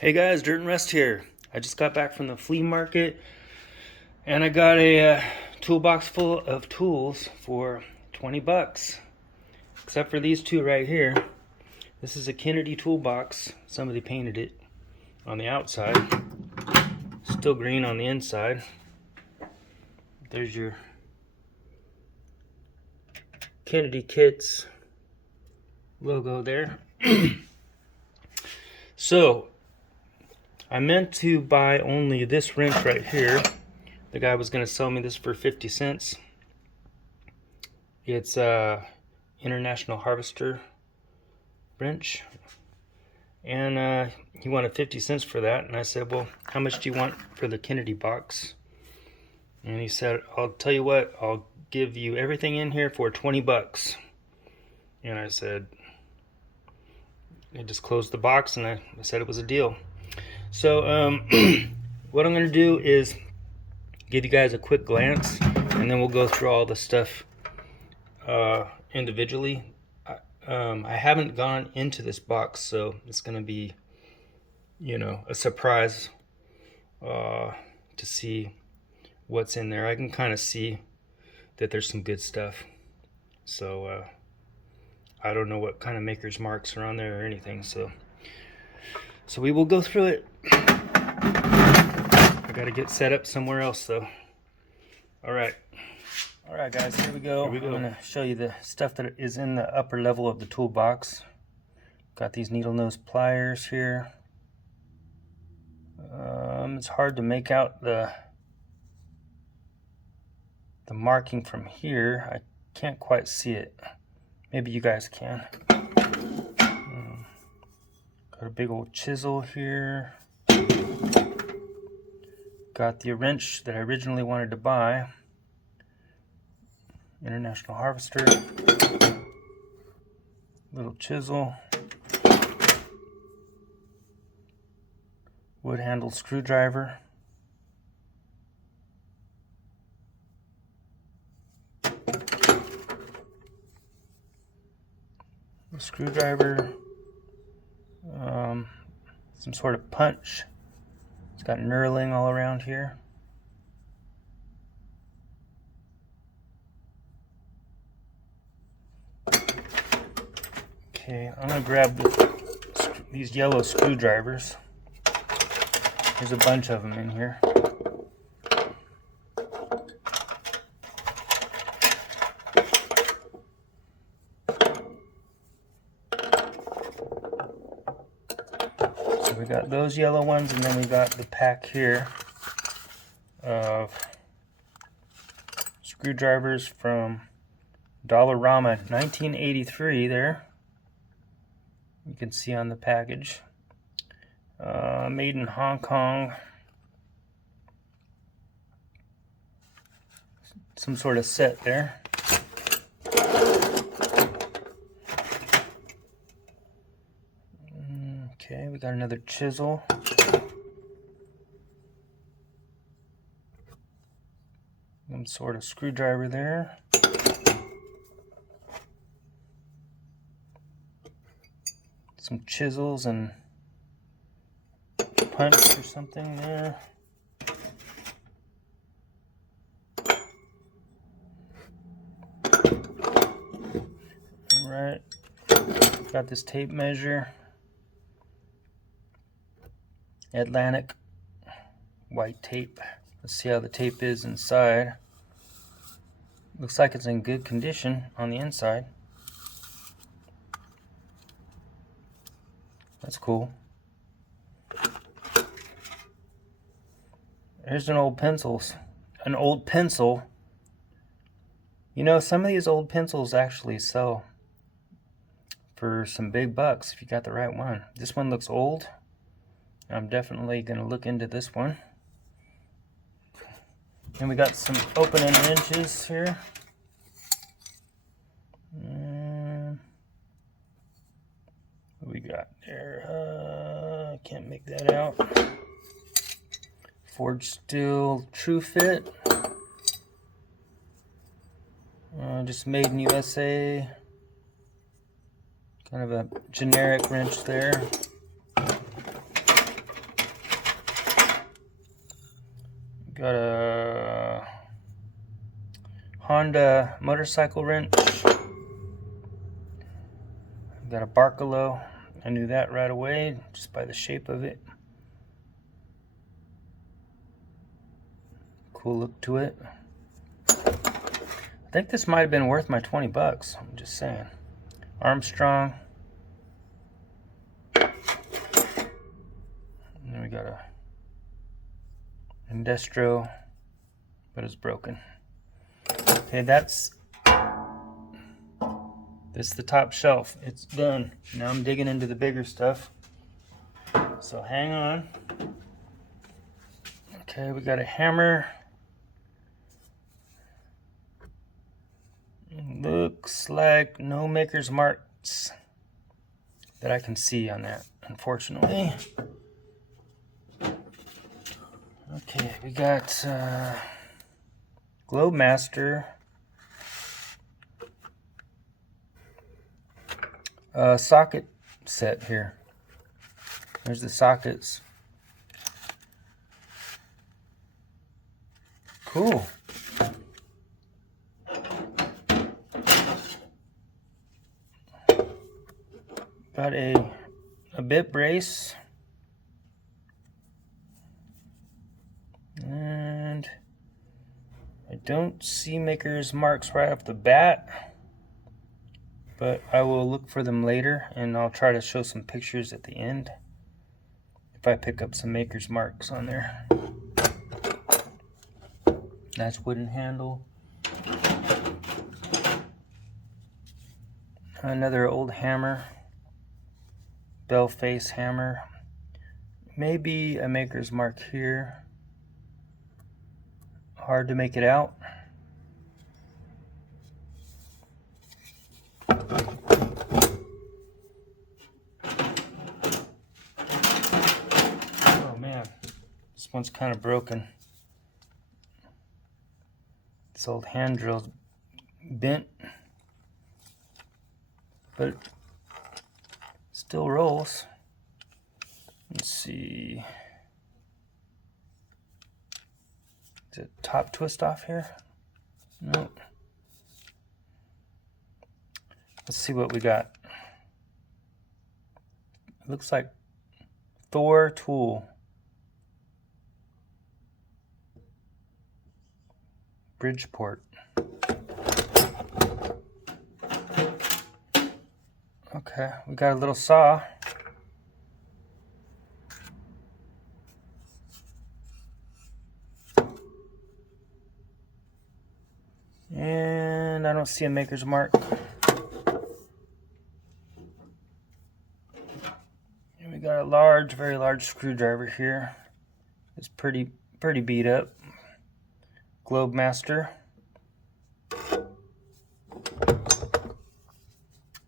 Hey guys, Dirt and Rust here. I just got back from the flea market and I got a toolbox full of tools for 20 bucks. Except for these two right here. This is a Kennedy toolbox. Somebody painted it on the outside. Still green on the inside. There's your Kennedy Kits logo there. So, I meant to buy only this wrench right here. The guy was going to sell me this for 50 cents. It's a International Harvester wrench. And he wanted 50 cents for that. And I said, well, how much do you want for the Kennedy box? And he said, I'll tell you what, I'll give you everything in here for 20 bucks. And I said, I just closed the box and I said it was a deal. So what I'm going to do is give you guys a quick glance and then we'll go through all the stuff individually. I haven't gone into this box, so it's going to be, a surprise to see what's in there. I can kind of see that there's some good stuff. So I don't know what kind of maker's marks are on there or anything. So we will go through it. I got to get set up somewhere else though. All right, guys, here we go. I'm going to show you the stuff that is in the upper level of the toolbox. Got these needle nose pliers here. It's hard to make out the marking from here. I can't quite see it. Maybe you guys can. Got a big old chisel here. Got the wrench that I originally wanted to buy. International Harvester. Little chisel. Wood handled screwdriver. A screwdriver. Some sort of punch. It's got knurling all around here. Okay, I'm going to grab these yellow screwdrivers. There's a bunch of them in here. So we got those yellow ones, and then we got the pack here of screwdrivers from Dollarama 1983 there. You can see on the package. Made in Hong Kong. Some sort of set there. Okay, we got another chisel. Some sort of screwdriver there. Some chisels and punch or something there. Alright, got this tape measure. Atlantic white tape. Let's see how the tape is inside. Looks like it's in good condition on the inside. That's cool. Here's an old pencil. Some of these old pencils actually sell for some big bucks if you got the right one. This one looks old. I'm definitely going to look into this one. And we got some opening wrenches here. What we got there? I can't make that out. Forged steel True Fit. Just made in USA. Kind of a generic wrench there. Got a Honda motorcycle wrench. Got a Barkalow. I knew that right away just by the shape of it. Cool look to it. I think this might have been worth my 20 bucks. I'm just saying. Armstrong. And then we got a Industro, but it's broken. Okay, this is the top shelf. It's done. Now I'm digging into the bigger stuff. So hang on. Okay, we got a hammer. Looks like no maker's marks that I can see on that, unfortunately. Okay, we got Globemaster socket set here. There's the sockets. Cool. Got a bit brace. And I don't see maker's marks right off the bat, but I will look for them later, and I'll try to show some pictures at the end if I pick up some maker's marks on there. Nice wooden handle. Another old hammer. Bell face hammer. Maybe a maker's mark here. Hard to make it out. Oh man, this one's kind of broken. This old hand drill's bent, but it still rolls. Let's see. Is it top twist off here? Nope. Let's see what we got. It looks like Thor tool. Bridgeport. Okay, we got a little saw. And I don't see a maker's mark. And we got a large, very large screwdriver here. It's pretty beat up. Globemaster.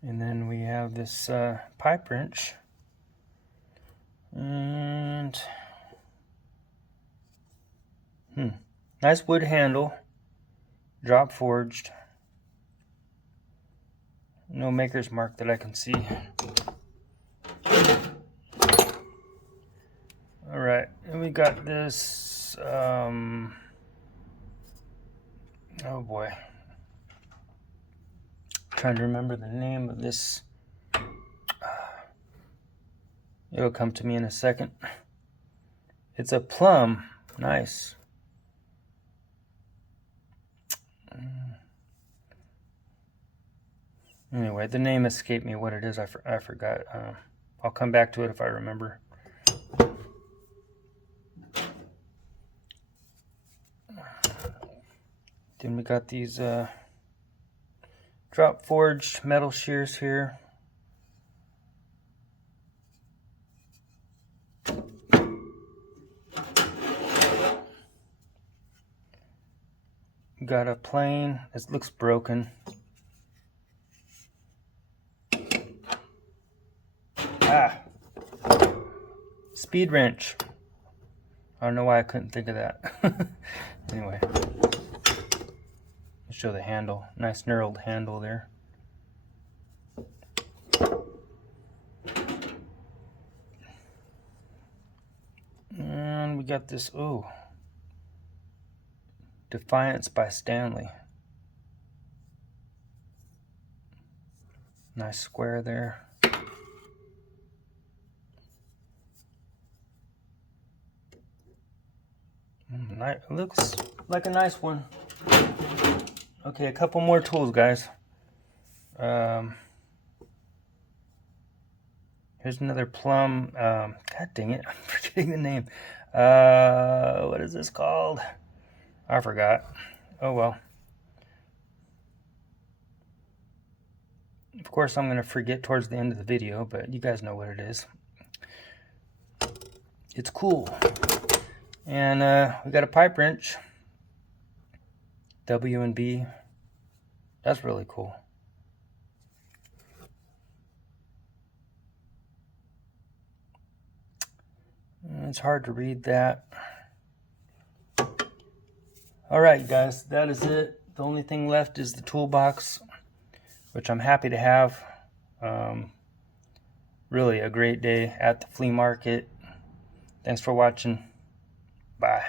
And then we have this pipe wrench. And nice wood handle. Drop forged. No maker's mark that I can see. Alright, and we got this, oh boy. Trying to remember the name of this. It'll come to me in a second. It's a plum. Nice. Anyway, the name escaped me what it is. I forgot. I'll come back to it if I remember. Then we got these drop forged metal shears here. Got a plane. It looks broken. Speed wrench. I don't know why I couldn't think of that. Anyway, let's show the handle. Nice knurled handle there. And we got this, Defiance by Stanley. Nice square there. It looks like a nice one. Okay, a couple more tools, guys. Here's another plum. God dang it, I'm forgetting the name. What is this called? I forgot. Oh well. Of course, I'm going to forget towards the end of the video, but you guys know what it is. It's cool. And we got a pipe wrench. W&B. That's really cool. It's hard to read that. Alright guys, that is it. The only thing left is the toolbox, which I'm happy to have. Really a great day at the flea market. Thanks for watching. Bye.